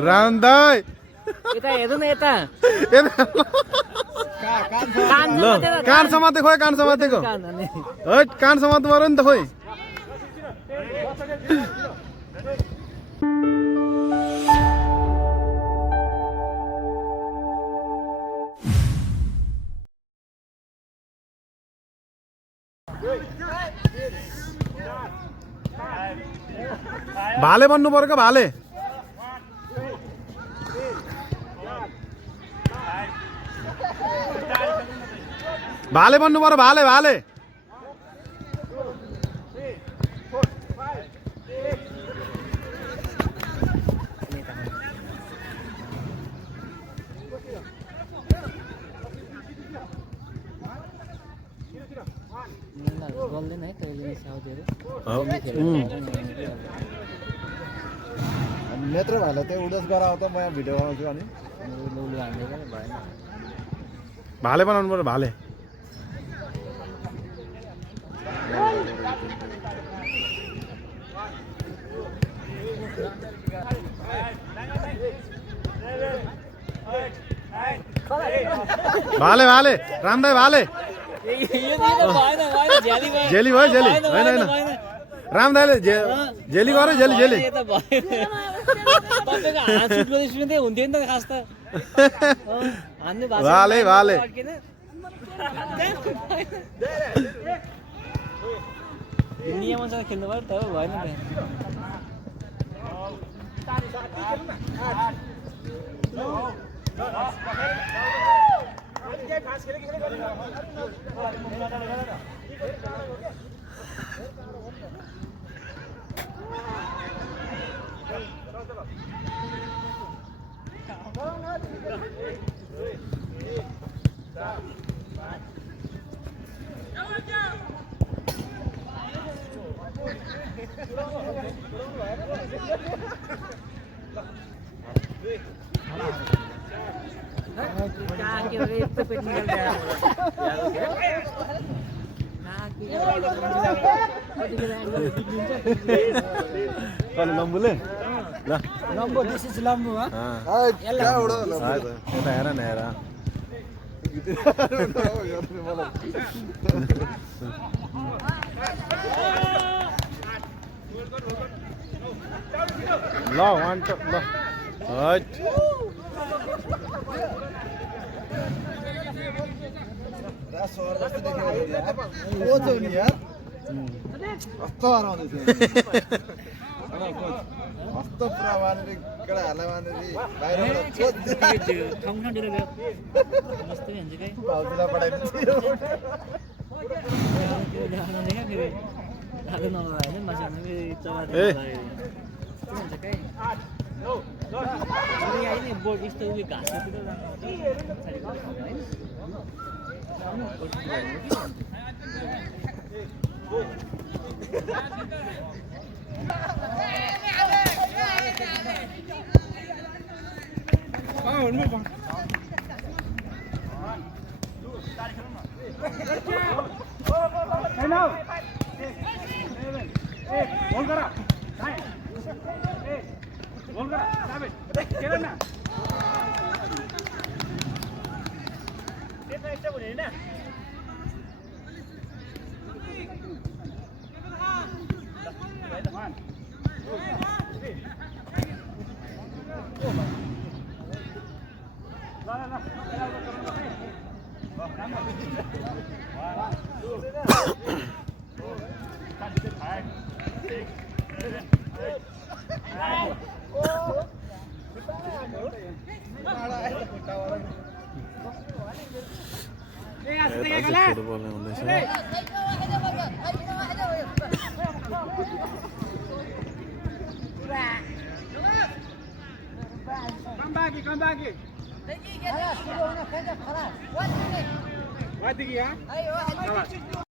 रामदाई यता हेर्नु न यता कान समाते खोइ कान समातेको हैट कान समात्नु पर्यो नि त खोइ भाले बन्नु पर्यो क्या भाले भाले बन्नु पर्यो भाले भाले बोल्दैन है कहिले साउदीहरू नेत्र भाइलाई त्यो उडस गराउँदा म यहाँ भिडियो बनाउँछु अनि लुलु हान्दै भएन भाले बनाउनु पर्यो भाले भाले भाले रामदाई भाले जेली भयो जेली होइन होइन रामदाईले जेली गरे जेली जेली भाले भाले नियमअनुसार खेल्नु पर्यो त भएन लम्बुले ल लम्बो दिस इज लम्बो यता हेर न हेर ल वान ल हट कस्तो हराउँदैछ कस्तो पुरा मानेर केटाहरूलाई मानेर बाहिरबाट भाउजूलाई पठाइदिन्छु फुटबल हुँदैछ Come back, come back. خلاص كده هنا كده خلاص. وادي يا